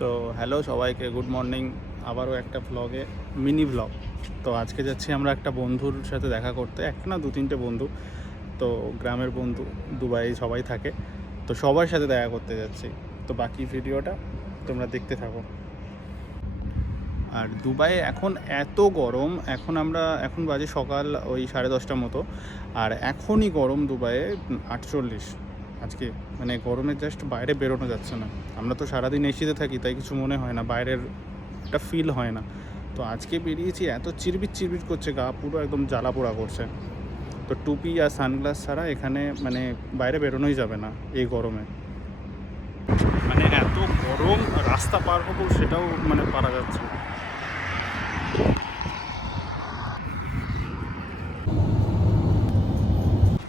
তো হ্যালো সবাইকে, good morning. আবারও একটা ব্লগে, মিনি ব্লগ। তো আজকে যাচ্ছি আমরা একটা বন্ধুর সাথে দেখা করতে, একটা না দু তিনটে বন্ধু। তো গ্রামের বন্ধু, দুবাই সবাই থাকে, তো সবার সাথে দেখা করতে যাচ্ছি। তো বাকি ভিডিওটা তোমরা দেখতে থাকো। আর দুবাইয়ে এখন এত গরম, এখন বাজে সকাল ওই 10:30টার মতো, আর এখনই গরম দুবাইয়ে 48 আজকে। মানে গরমে জাস্ট বাইরে বেরোনো যাচ্ছে না। আমরা তো সারাদিন এসিতে থাকি, তাই কিছু মনে হয় না, বাইরের একটা ফিল হয় না। তো আজকে বেরিয়েছি, এত চিরবির চিরবির করছে, গা পুরো একদম জ্বালা পোড়া করছে। তো টুপি আর সানগ্লাস ছাড়া এখানে মানে বাইরে বেরোনোই যাবে না এই গরমে। মানে এত গরম, রাস্তা পার হবো সেটাও মানে পারা যাচ্ছে না।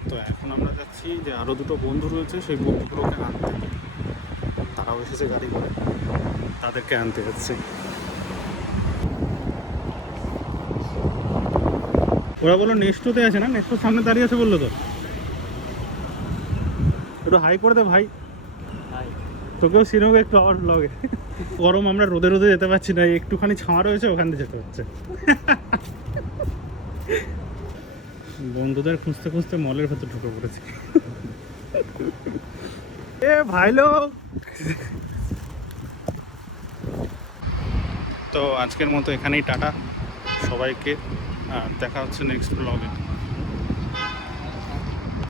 তো এখন আমরা যাচ্ছি যে আরও দুটো বন্ধু রয়েছে, সেই বন্ধুগুলোকে আনতে। তারাও এসেছে গাড়ি করে, তাদেরকে আনতে যাচ্ছি। ওরা বললো নেক্সটোতে আছে, না নেক্সটোর সামনে দাঁড়িয়ে আছে বললো। তো একটু হাই করে দে ভাই, তোকেও সিনেমা একটু আবার ব্লগে। গরম, আমরা রোদে রোদে যেতে পারছি না, একটুখানি ছাওয়া রয়েছে, ওখান দিয়ে যেতে হচ্ছে। বন্ধুদের খুঁজতে খুঁজতে মলের ভেতর ঢুকে পড়েছি। এ ভাই লোক। তো আজকের মতো এখানেই টাটা সবাইকে, দেখা হচ্ছে নেক্সট ব্লগে।